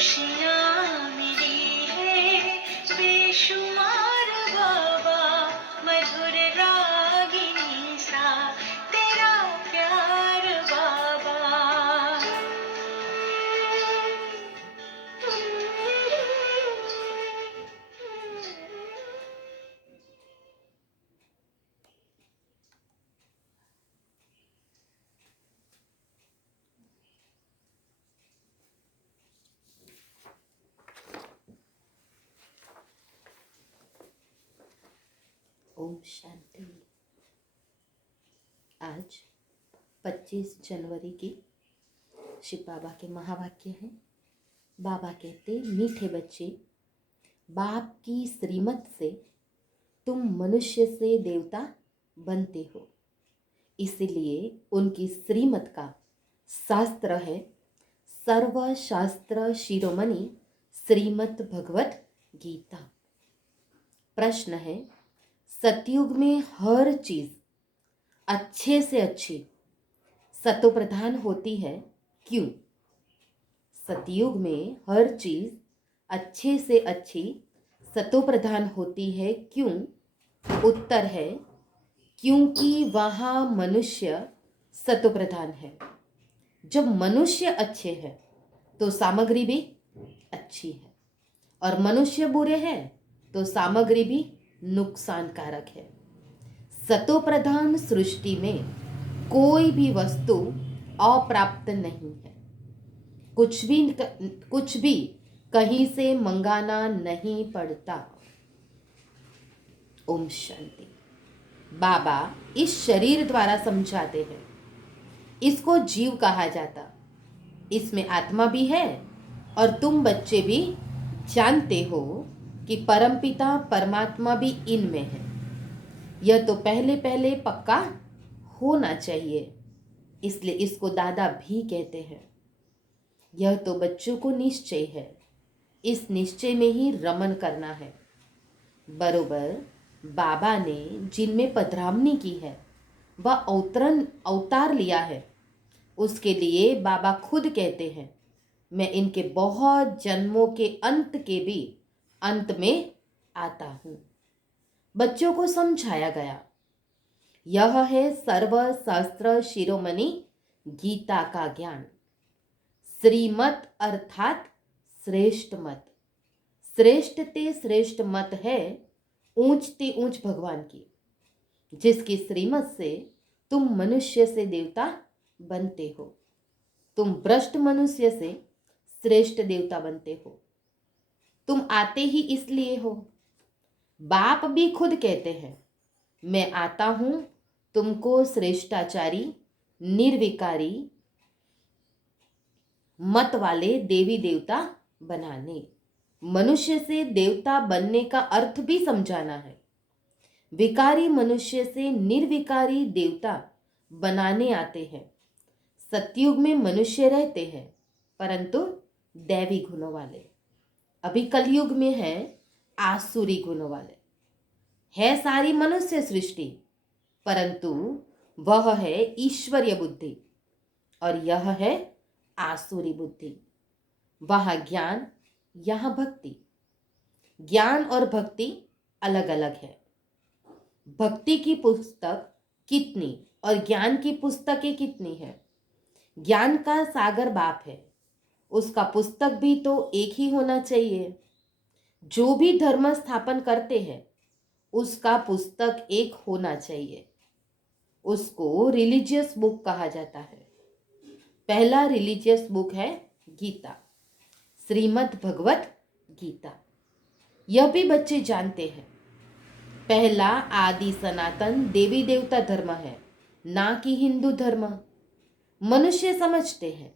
खुशियाँ मिली है बेशुमार बाबा, मधुर रागिनी सा तेरा प्यार बाबा। ओम शांति। आज 25 जनवरी की शिव बाबा के महावाक्य हैं। बाबा कहते, मीठे बच्चे, बाप की श्रीमत से तुम मनुष्य से देवता बनते हो, इसलिए उनकी श्रीमत का शास्त्र है सर्वशास्त्र शिरोमणि श्रीमद् भगवत गीता। प्रश्न है, सतयुग में हर चीज अच्छे से अच्छी सतोप्रधान होती है, क्यों? सतयुग में हर चीज अच्छे से अच्छी सतोप्रधान होती है, क्यों? उत्तर है, क्योंकि वहाँ मनुष्य सतोप्रधान है। जब मनुष्य अच्छे हैं तो सामग्री भी अच्छी है, और मनुष्य बुरे हैं तो सामग्री भी नुकसानकारक है। सतोप्रधान सृष्टि में कोई भी वस्तु अप्राप्त नहीं है। कुछ भी कहीं से मंगाना नहीं पड़ता। ओम शांति। बाबा इस शरीर द्वारा समझाते हैं, इसको जीव कहा जाता, इसमें आत्मा भी है, और तुम बच्चे भी जानते हो कि परमपिता परमात्मा भी इनमें है। यह तो पहले पहले पक्का होना चाहिए, इसलिए इसको दादा भी कहते हैं। यह तो बच्चों को निश्चय है, इस निश्चय में ही रमन करना है। बरोबर बाबा ने जिनमें पधरामनी की है, वह अवतार लिया है, उसके लिए बाबा खुद कहते हैं, मैं इनके बहुत जन्मों के अंत के भी अंत में आता हूँ। बच्चों को समझाया गया, यह है सर्वशास्त्र शिरोमणि गीता का ज्ञान। श्रीमत अर्थात श्रेष्ठ मत। श्रेष्ठ ते श्रेष्ठ मत है ऊंच ते ऊंच भगवान की, जिसकी श्रीमत से तुम मनुष्य से देवता बनते हो। तुम भ्रष्ट मनुष्य से श्रेष्ठ देवता बनते हो। तुम आते ही इसलिए हो। बाप भी खुद कहते हैं, मैं आता हूं तुमको श्रेष्ठाचारी निर्विकारी मत वाले देवी देवता बनाने। मनुष्य से देवता बनने का अर्थ भी समझाना है। विकारी मनुष्य से निर्विकारी देवता बनाने आते हैं। सतयुग में मनुष्य रहते हैं, परंतु दैवी गुणों वाले। अभी कलयुग में है आसुरी गुणों वाले। है सारी मनुष्य सृष्टि, परंतु वह है ईश्वरीय बुद्धि, और यह है आसुरी बुद्धि। वहाँ ज्ञान, यहाँ भक्ति। ज्ञान और भक्ति अलग अलग है। भक्ति की पुस्तक कितनी और ज्ञान की पुस्तकें कितनी है? ज्ञान का सागर बाप है, उसका पुस्तक भी तो एक ही होना चाहिए। जो भी धर्म स्थापन करते हैं उसका पुस्तक एक होना चाहिए। उसको रिलीजियस बुक कहा जाता है। पहला रिलीजियस बुक है गीता, श्रीमद् भगवत गीता। यह भी बच्चे जानते हैं, पहला आदि सनातन देवी देवता धर्म है, ना कि हिंदू धर्म। मनुष्य समझते हैं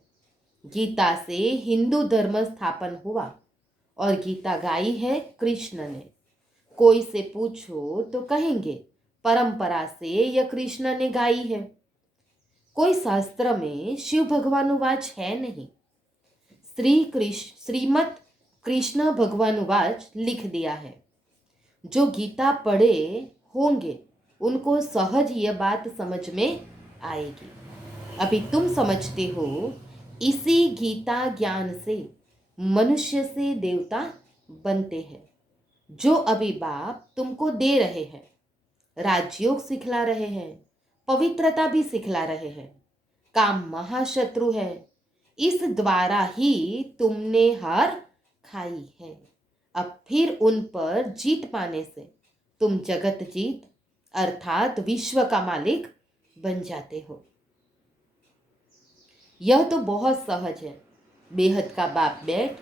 गीता से हिंदू धर्म स्थापन हुआ, और गीता गाई है कृष्ण ने। कोई से पूछो तो कहेंगे परंपरा से यह कृष्ण ने गाई है, कोई शास्त्र में शिव भगवानुवाच है नहीं। श्रीमद् कृष्ण भगवानुवाच लिख दिया है। जो गीता पढ़े होंगे उनको सहज यह बात समझ में आएगी। अभी तुम समझते हो, इसी गीता ज्ञान से मनुष्य से देवता बनते हैं। जो अभी बाप तुमको दे रहे हैं, राजयोग सिखला रहे हैं, पवित्रता भी सिखला रहे हैं। काम महाशत्रु है, इस द्वारा ही तुमने हार खाई है। अब फिर उन पर जीत पाने से तुम जगत जीत अर्थात विश्व का मालिक बन जाते हो। यह तो बहुत सहज है। बेहद का बाप बैठ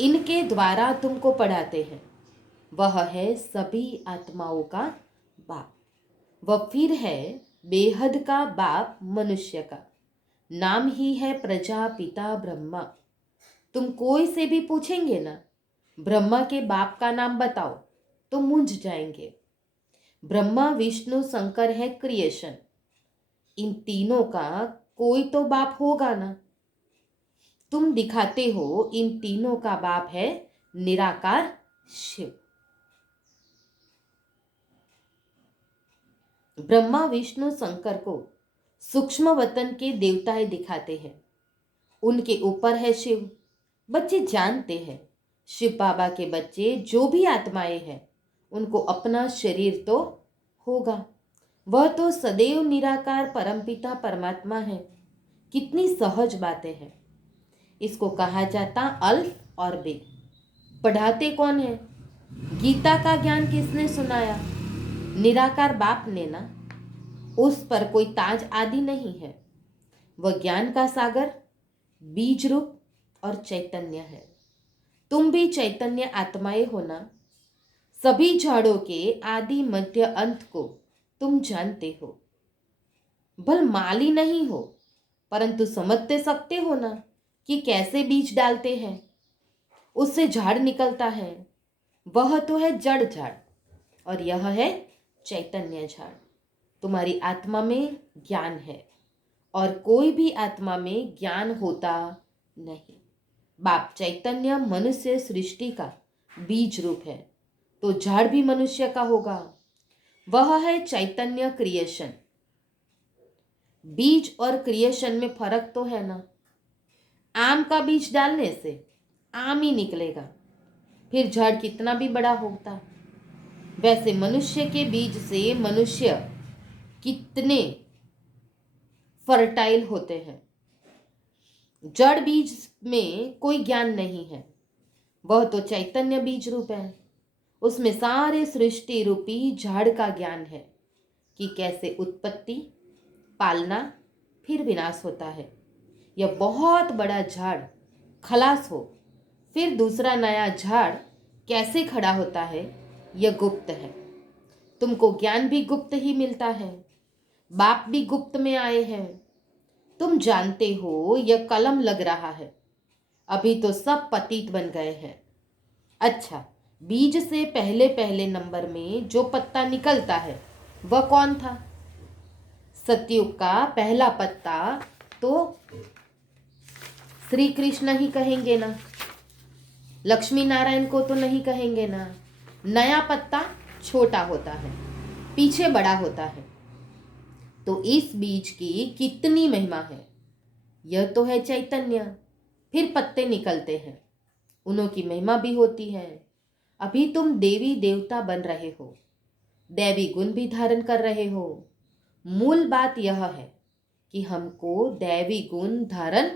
इनके द्वारा तुमको पढ़ाते हैं। वह है सभी आत्माओं का बाप। वह फिर है बेहद का बाप मनुष्य का। नाम ही है प्रजापिता ब्रह्मा। तुम कोई से भी पूछेंगे ना, ब्रह्मा के बाप का नाम बताओ, तो मूंझ जाएंगे। ब्रह्मा विष्णु शंकर है क्रिएशन। इन तीनों का कोई तो बाप होगा ना। तुम दिखाते हो इन तीनों का बाप है निराकार शिव। ब्रह्मा विष्णु शंकर को सूक्ष्म वतन के देवताएं दिखाते हैं। उनके ऊपर है शिव। बच्चे जानते हैं शिव बाबा के बच्चे जो भी आत्माएं हैं उनको अपना शरीर तो होगा। वह तो सदैव निराकार परमपिता परमात्मा है। कितनी सहज बातें हैं। इसको कहा जाता अल्फ और बे। पढ़ाते कौन है? गीता का ज्ञान किसने सुनाया? निराकार बाप ने ना। उस पर कोई ताज आदि नहीं है। वह ज्ञान का सागर बीज रूप और चैतन्य है। तुम भी चैतन्य आत्माएं हो ना। सभी झाड़ों के आदि मध्य अंत को तुम जानते हो। भल माली नहीं हो, परंतु समझते सकते हो ना कि कैसे बीज डालते हैं, उससे झाड़ निकलता है। वह तो है जड़ झाड़ और यह है चैतन्य झाड़। तुम्हारी आत्मा में ज्ञान है और कोई भी आत्मा में ज्ञान होता नहीं। बाप चैतन्य मनुष्य सृष्टि का बीज रूप है, तो झाड़ भी मनुष्य का होगा। वह है चैतन्य क्रिएशन। बीज और क्रिएशन में फर्क तो है ना। आम का बीज डालने से आम ही निकलेगा, फिर झाड़ कितना भी बड़ा होता। वैसे मनुष्य के बीज से मनुष्य कितने फर्टाइल होते हैं। जड़ बीज में कोई ज्ञान नहीं है, वह तो चैतन्य बीज रूप है। उसमें सारे सृष्टि रूपी झाड़ का ज्ञान है कि कैसे उत्पत्ति, पालना, फिर विनाश होता है। यह बहुत बड़ा झाड़ खलास हो, फिर दूसरा नया झाड़ कैसे खड़ा होता है, यह गुप्त है। तुमको ज्ञान भी गुप्त ही मिलता है। बाप भी गुप्त में आए हैं। तुम जानते हो यह कलम लग रहा है, अभी तो सब पतित बन गए हैं। अच्छा, बीज से पहले पहले नंबर में जो पत्ता निकलता है वह कौन था? सतयुग का पहला पत्ता तो श्री कृष्ण ही कहेंगे ना, लक्ष्मी नारायण को तो नहीं कहेंगे ना। नया पत्ता छोटा होता है, पीछे बड़ा होता है। तो इस बीज की कितनी महिमा है। यह तो है चैतन्य, फिर पत्ते निकलते हैं, उन्हों की महिमा भी होती है। अभी तुम देवी देवता बन रहे हो, दैवी गुण भी धारण कर रहे हो। मूल बात यह है कि हमको दैवी गुण धारण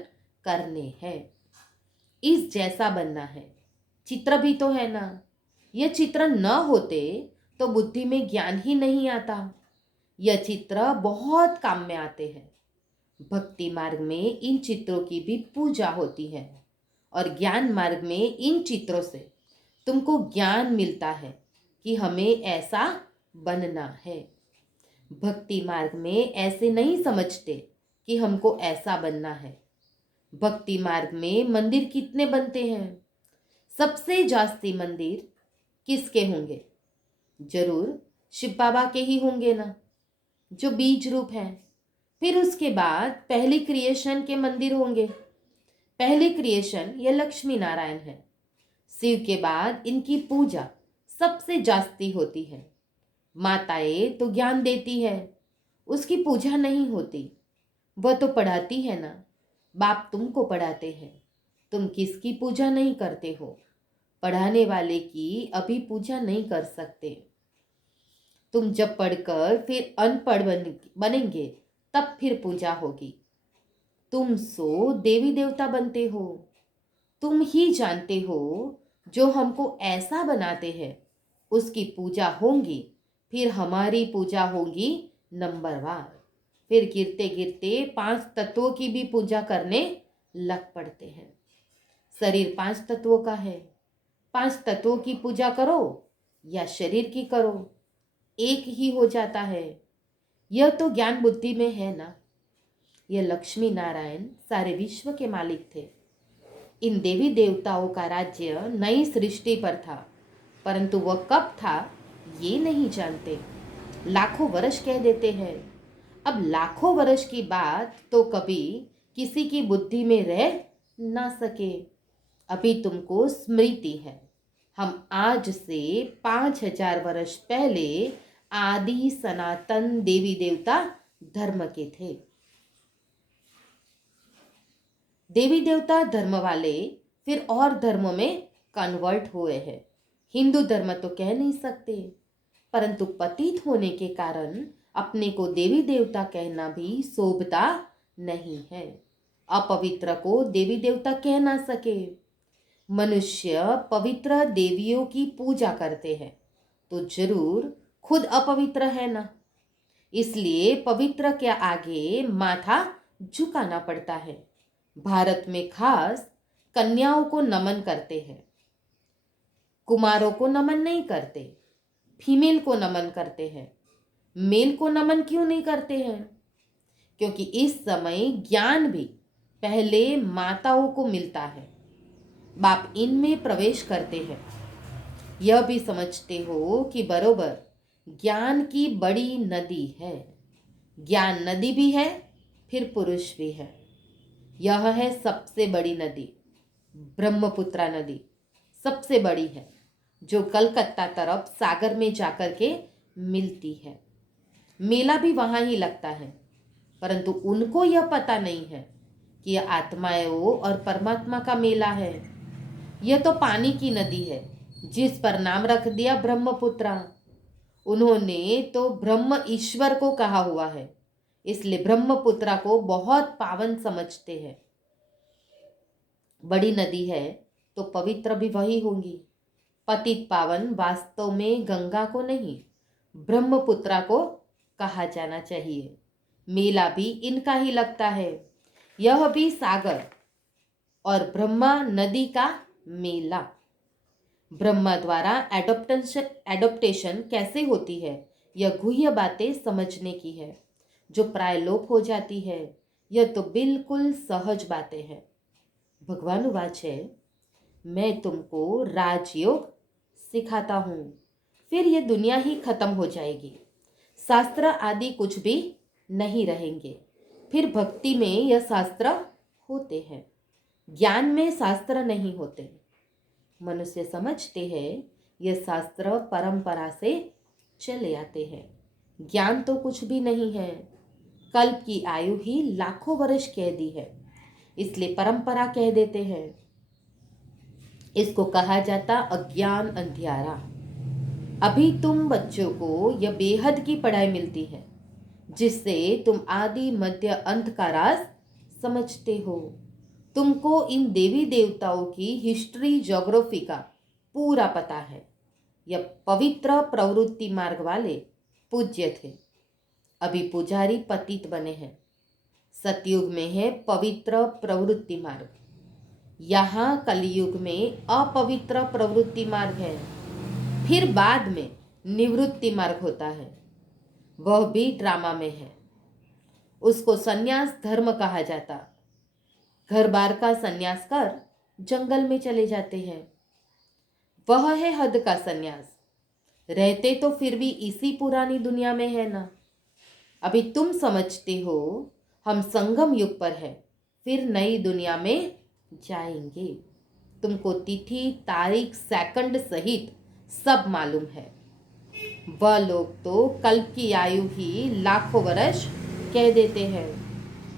करने हैं, इस जैसा बनना है। चित्र भी तो है ना। यह चित्र न होते तो बुद्धि में ज्ञान ही नहीं आता। यह चित्र बहुत काम में आते हैं। भक्ति मार्ग में इन चित्रों की भी पूजा होती है और ज्ञान मार्ग में इन चित्रों से तुमको ज्ञान मिलता है कि हमें ऐसा बनना है। भक्ति मार्ग में ऐसे नहीं समझते कि हमको ऐसा बनना है। भक्ति मार्ग में मंदिर कितने बनते हैं? सबसे जास्ती मंदिर किसके होंगे? जरूर शिव बाबा के ही होंगे ना, जो बीज रूप है। फिर उसके बाद पहली क्रिएशन के मंदिर होंगे। पहली क्रिएशन यह लक्ष्मी नारायण है। शिव के बाद इनकी पूजा सबसे जास्ती होती है। माताएं तो ज्ञान देती है, उसकी पूजा नहीं होती। वह तो पढ़ाती है ना, बाप तुमको पढ़ाते हैं। तुम किसकी पूजा नहीं करते हो? पढ़ाने वाले की अभी पूजा नहीं कर सकते। तुम जब पढ़कर फिर अनपढ़ बनेंगे तब फिर पूजा होगी। तुम सो देवी देवता बनते हो। तुम ही जानते हो जो हमको ऐसा बनाते हैं उसकी पूजा होगी, फिर हमारी पूजा होगी नंबरवार। फिर गिरते गिरते 5 तत्वों की भी पूजा करने लग पड़ते हैं। शरीर 5 तत्वों का है। 5 तत्वों की पूजा करो या शरीर की करो, एक ही हो जाता है। यह तो ज्ञान बुद्धि में है ना। यह लक्ष्मी नारायण सारे विश्व के मालिक थे। इन देवी देवताओं का राज्य नई सृष्टि पर था, परंतु वह कब था ये नहीं जानते। लाखों वर्ष कह देते हैं। अब लाखों वर्ष की बात तो कभी किसी की बुद्धि में रह ना सके। अभी तुमको स्मृति है। हम आज से 5000 वर्ष पहले आदि सनातन देवी देवता धर्म के थे। देवी देवता धर्म वाले फिर और धर्मों में कन्वर्ट हुए हैं। हिंदू धर्म तो कह नहीं सकते, परंतु पतित होने के कारण अपने को देवी देवता कहना भी शोभता नहीं है। अपवित्र को देवी देवता कह ना सके। मनुष्य पवित्र देवियों की पूजा करते हैं तो जरूर खुद अपवित्र है ना। इसलिए पवित्र के आगे माथा झुकाना पड़ता है। भारत में खास कन्याओं को नमन करते हैं, कुमारों को नमन नहीं करते। फीमेल को नमन करते हैं। मेल को नमन क्यों नहीं करते हैं? क्योंकि इस समय ज्ञान भी पहले माताओं को मिलता है। बाप इनमें प्रवेश करते हैं। यह भी समझते हो कि बरोबर ज्ञान की बड़ी नदी है। ज्ञान नदी भी है, फिर पुरुष भी है। यह है सबसे बड़ी नदी। ब्रह्मपुत्रा नदी सबसे बड़ी है, जो कलकत्ता तरफ सागर में जाकर के मिलती है। मेला भी वहाँ ही लगता है, परंतु उनको यह पता नहीं है कि यह आत्माओं और परमात्मा का मेला है। यह तो पानी की नदी है जिस पर नाम रख दिया ब्रह्मपुत्रा। उन्होंने तो ब्रह्म ईश्वर को कहा हुआ है, इसलिए ब्रह्मपुत्रा को बहुत पावन समझते हैं। बड़ी नदी है तो पवित्र भी वही होंगी। पतित पावन वास्तव में गंगा को नहीं, ब्रह्मपुत्रा को कहा जाना चाहिए। मेला भी इनका ही लगता है। यह भी सागर और ब्रह्मा नदी का मेला। ब्रह्मा द्वारा एडॉप्टेशन कैसे होती है, यह गुह्य बातें समझने की है, जो प्राय लोप हो जाती है। यह तो बिल्कुल सहज बातें हैं। भगवान वाचे, मैं तुमको राजयोग सिखाता हूँ, फिर ये दुनिया ही खत्म हो जाएगी। शास्त्र आदि कुछ भी नहीं रहेंगे। फिर भक्ति में यह शास्त्र होते हैं, ज्ञान में शास्त्र नहीं होते। मनुष्य समझते हैं यह शास्त्र परंपरा से चले आते हैं। ज्ञान तो कुछ भी नहीं है। कल्प की आयु ही लाखों वर्ष कह दी है, इसलिए परंपरा कह देते हैं। इसको कहा जाता अज्ञान अंधियारा। अभी तुम बच्चों को यह बेहद की पढ़ाई मिलती है, जिससे तुम आदि मध्य अंत का राज समझते हो। तुमको इन देवी देवताओं की हिस्ट्री ज्योग्राफी का पूरा पता है। यह पवित्र प्रवृत्ति मार्ग वाले पूज्य थे। अभी पुजारी पतित बने हैं। सतयुग में है पवित्र प्रवृत्ति मार्ग। यहाँ कलयुग में अपवित्र प्रवृत्ति मार्ग है। फिर बाद में निवृत्ति मार्ग होता है, वह भी ड्रामा में है। उसको संन्यास धर्म कहा जाता। घर बार का संन्यास कर जंगल में चले जाते हैं, वह है हद का संन्यास। रहते तो फिर भी इसी पुरानी दुनिया में है ना। अभी तुम समझते हो हम संगम युग पर है, फिर नई दुनिया में जाएंगे। तुमको तिथि तारीख सेकंड सहित सब मालूम है। वह लोग तो कल्प की आयु ही लाखों वर्ष कह देते हैं।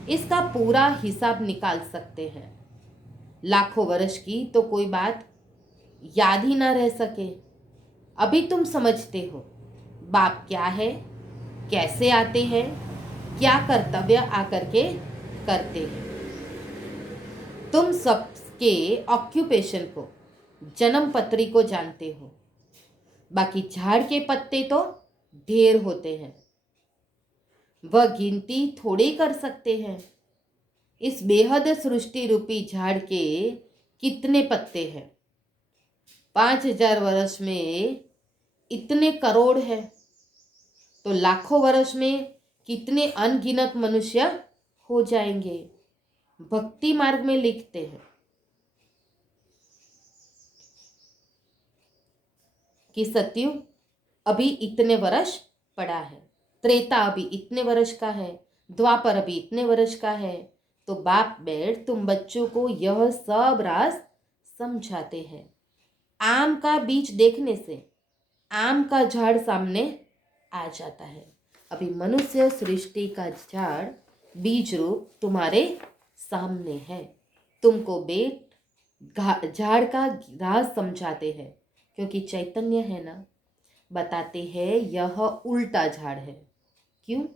इसका पूरा हिसाब निकाल सकते हैं। लाखों वर्ष की तो कोई बात याद ही ना रह सके। अभी तुम समझते हो बाप क्या है, कैसे आते हैं, क्या कर्तव्य आकर के करते हैं। तुम सबके ऑक्यूपेशन को, जन्म पत्री को जानते हो। बाकी झाड़ के पत्ते तो ढेर होते हैं, वह गिनती थोड़ी कर सकते हैं। इस बेहद सृष्टि रूपी झाड़ के कितने पत्ते हैं? 5,000 वर्ष में इतने करोड़ है, तो लाखों वर्ष में कितने अनगिनत मनुष्य हो जाएंगे। भक्ति मार्ग में लिखते हैं कि सतयुग अभी इतने वर्ष पड़ा है, त्रेता अभी इतने वर्ष का है, द्वापर अभी इतने वर्ष का है। तो बाप बैठ तुम बच्चों को यह सब राज समझाते हैं। आम का बीज देखने से आम का झाड़ सामने आ जाता है। अभी मनुष्य सृष्टि का झाड़ बीज रूप तुम्हारे सामने है। तुमको बेट झाड़ का राज समझाते हैं, क्योंकि चैतन्य है ना, बताते हैं यह उल्टा झाड़ है। क्यों?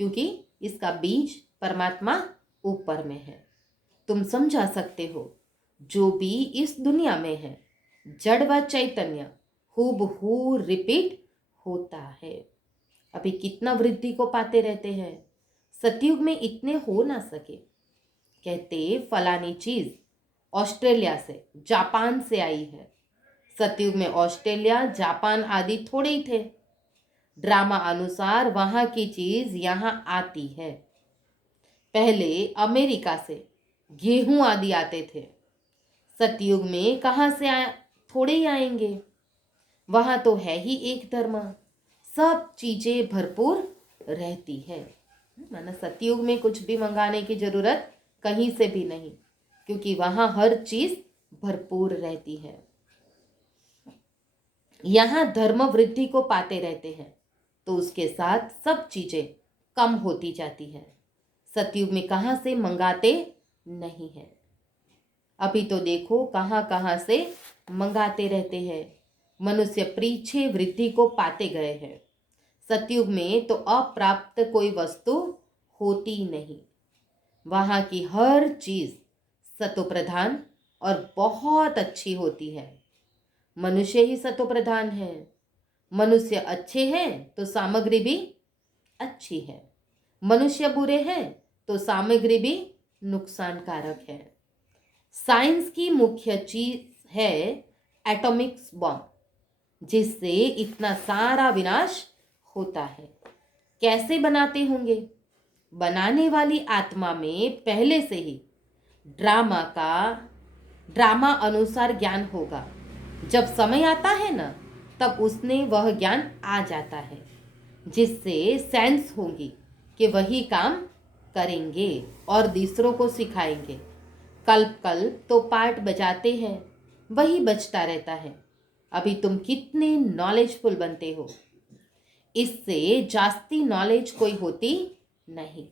क्योंकि इसका बीज परमात्मा ऊपर में है। तुम समझा सकते हो जो भी इस दुनिया में है जड़ व चैतन्य हूबहू रिपीट होता है। अभी कितना वृद्धि को पाते रहते हैं। सतयुग में इतने हो ना सके। कहते फलानी चीज ऑस्ट्रेलिया से, जापान से आई है। सतयुग में ऑस्ट्रेलिया, जापान आदि थोड़े ही थे। ड्रामा अनुसार वहां की चीज यहां आती है। पहले अमेरिका से गेहूं आदि आते थे। सतयुग में कहाँ से थोड़े ही आएंगे। वहां तो है ही एक धर्म, सब चीजें भरपूर रहती है। माना सतयुग में कुछ भी मंगाने की जरूरत कहीं से भी नहीं, क्योंकि वहां हर चीज भरपूर रहती है। यहाँ धर्म वृद्धि को पाते रहते हैं, तो उसके साथ सब चीजें कम होती जाती है। सतयुग में कहाँ से मंगाते नहीं है। अभी तो देखो कहाँ कहाँ से मंगाते रहते हैं। मनुष्य पीछे वृद्धि को पाते गए हैं। सतयुग में तो अप्राप्त कोई वस्तु होती नहीं। वहाँ की हर चीज सतोप्रधान और बहुत अच्छी होती है। मनुष्य ही सतोप्रधान है। मनुष्य अच्छे हैं तो सामग्री भी अच्छी है। मनुष्य बुरे हैं तो सामग्री भी नुकसानकारक है। साइंस की मुख्य चीज है एटॉमिक बॉम्ब, जिससे इतना सारा विनाश होता है। कैसे बनाते होंगे? बनाने वाली आत्मा में पहले से ही ड्रामा अनुसार ज्ञान होगा। जब समय आता है ना, तब उसने वह ज्ञान आ जाता है, जिससे सेंस होगी कि वही काम करेंगे और दूसरों को सिखाएंगे। कल्प कल्प तो पार्ट बजाते हैं, वही बजता रहता है। अभी तुम कितने नॉलेजफुल बनते हो, इससे जास्ती नॉलेज कोई होती नहीं।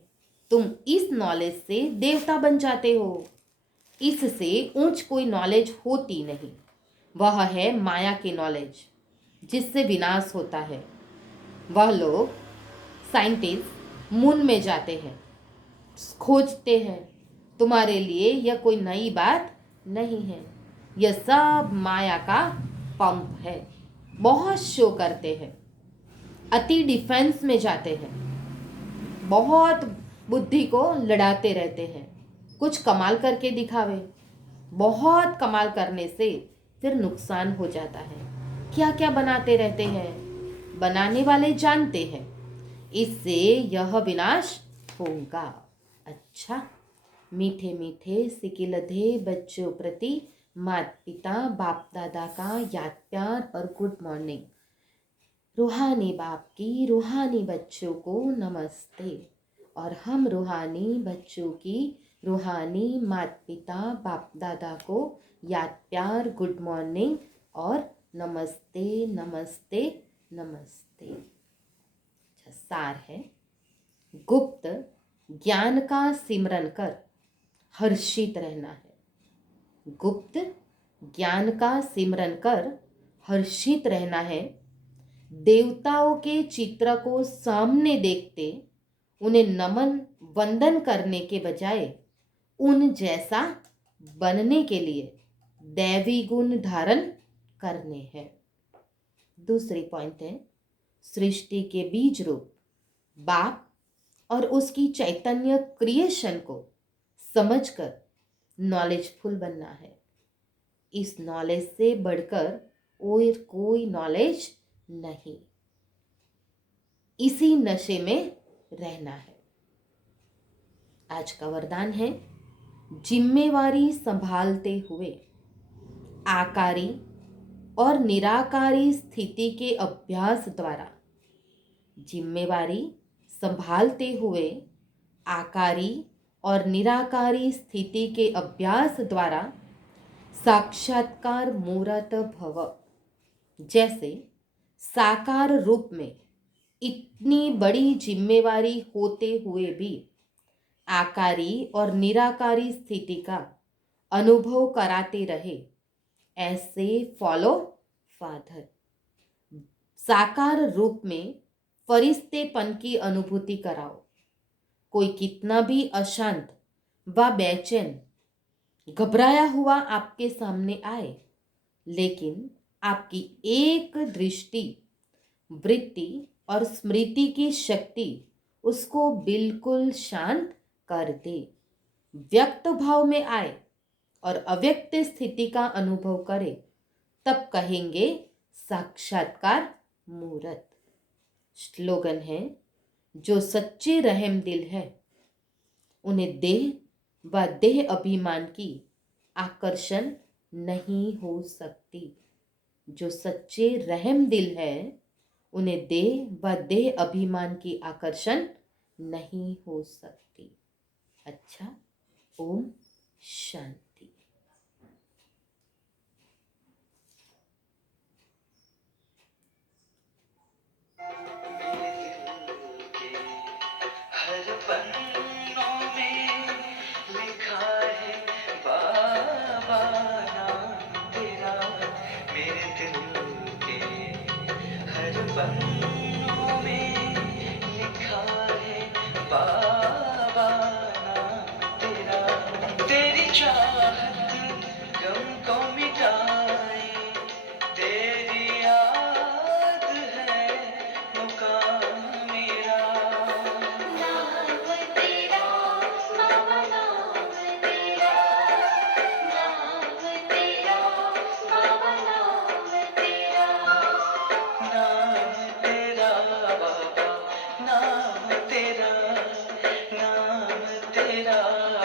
तुम इस नॉलेज से देवता बन जाते हो। इससे ऊंच कोई नॉलेज होती नहीं। वह है माया की नॉलेज, जिससे विनाश होता है। वह लोग साइंटिस्ट मून में जाते हैं, खोजते हैं। तुम्हारे लिए यह कोई नई बात नहीं है। यह सब माया का पंप है। बहुत शो करते हैं, अति डिफेंस में जाते हैं, बहुत बुद्धि को लड़ाते रहते हैं, कुछ कमाल करके दिखावे। बहुत कमाल करने से फिर नुकसान हो जाता है। क्या क्या बनाते रहते हैं, बनाने वाले जानते हैं इससे यह विनाश होगा। अच्छा, मीठे मीठे सिकिलधे बच्चों प्रति माता पिता बाप दादा का याद प्यार और गुड मॉर्निंग। रूहानी बाप की रूहानी बच्चों को नमस्ते, और हम रूहानी बच्चों की रूहानी माता पिता बाप दादा को याद प्यार गुड मॉर्निंग और नमस्ते नमस्ते नमस्ते। सार है, गुप्त ज्ञान का सिमरन कर हर्षित रहना है। गुप्त ज्ञान का सिमरन कर हर्षित रहना है। देवताओं के चित्र को सामने देखते उन्हें नमन वंदन करने के बजाय उन जैसा बनने के लिए दैवी गुण धारण करने हैं। दूसरी पॉइंट है, सृष्टि के बीज रूप बाप और उसकी चैतन्य क्रिएशन को समझकर नॉलेजफुल बनना है। इस नॉलेज से बढ़कर और कोई नॉलेज नहीं। इसी नशे में रहना है। आज का वरदान है, जिम्मेवारी संभालते हुए आकारी और निराकारी स्थिति के अभ्यास द्वारा, जिम्मेवारी संभालते हुए आकारी और निराकारी स्थिति के अभ्यास द्वारा साक्षात्कार मूर्त भव। जैसे साकार रूप में इतनी बड़ी जिम्मेवारी होते हुए भी आकारी और निराकारी स्थिति का अनुभव कराते रहे, ऐसे फॉलो फादर। साकार रूप में फरिश्तेपन की अनुभूति कराओ। कोई कितना भी अशांत व बेचैन घबराया हुआ आपके सामने आए, लेकिन आपकी एक दृष्टि, वृत्ति और स्मृति की शक्ति उसको बिल्कुल शांत कर दे। व्यक्त भाव में आए और अव्यक्त स्थिति का अनुभव करे, तब कहेंगे साक्षात्कार मूर्त। स्लोगन है, जो सच्चे रहम दिल है उन्हें देह व देह अभिमान की आकर्षण नहीं हो सकती। जो सच्चे रहम दिल है उन्हें देह व देह अभिमान की आकर्षण नहीं हो सकती। अच्छा, ओम शांति। हर पन्नों में लिखा है बाबा नाम तेरा, मेरे दिल के हर पन्नों में लिखा है बाबा नाम तेरा। तेरी चाहत गम को मिटाए, तेरी याद है मुकाम मेरा। नाम तेरा बाबा, नाम तेरा, नाम तेरा बाबा, नाम तेरा, नाम तेरा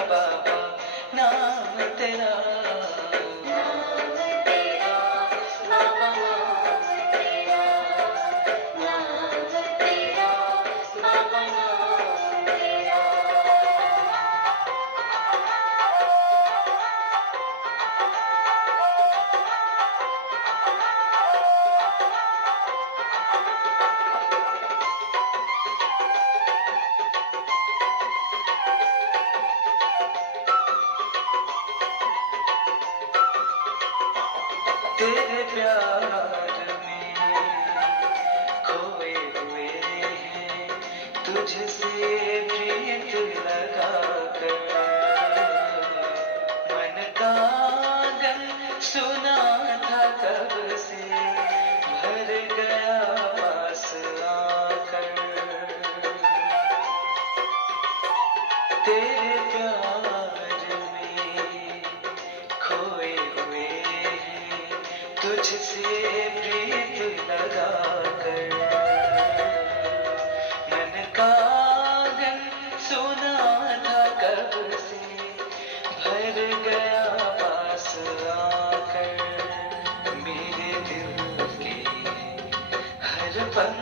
बाबा, नाम तेरा, नाम तेरा बाबा, नाम तेरा, नाम तेरा बाबा, नाम तेरा, नाम तेरा बाबा, नाम तेरा। तेरे प्यार में खोए हुए हैं, तुझसे प्रीत लगा कर। मन का गम सुना था कब से, भर गया पास आकर। तेरे प्यार में खोए हुए हैं, तुझसे प्रीत लगा कर। मन का गम सुना था कब से, भर गया पास आकर। मेरे दिल के हर पल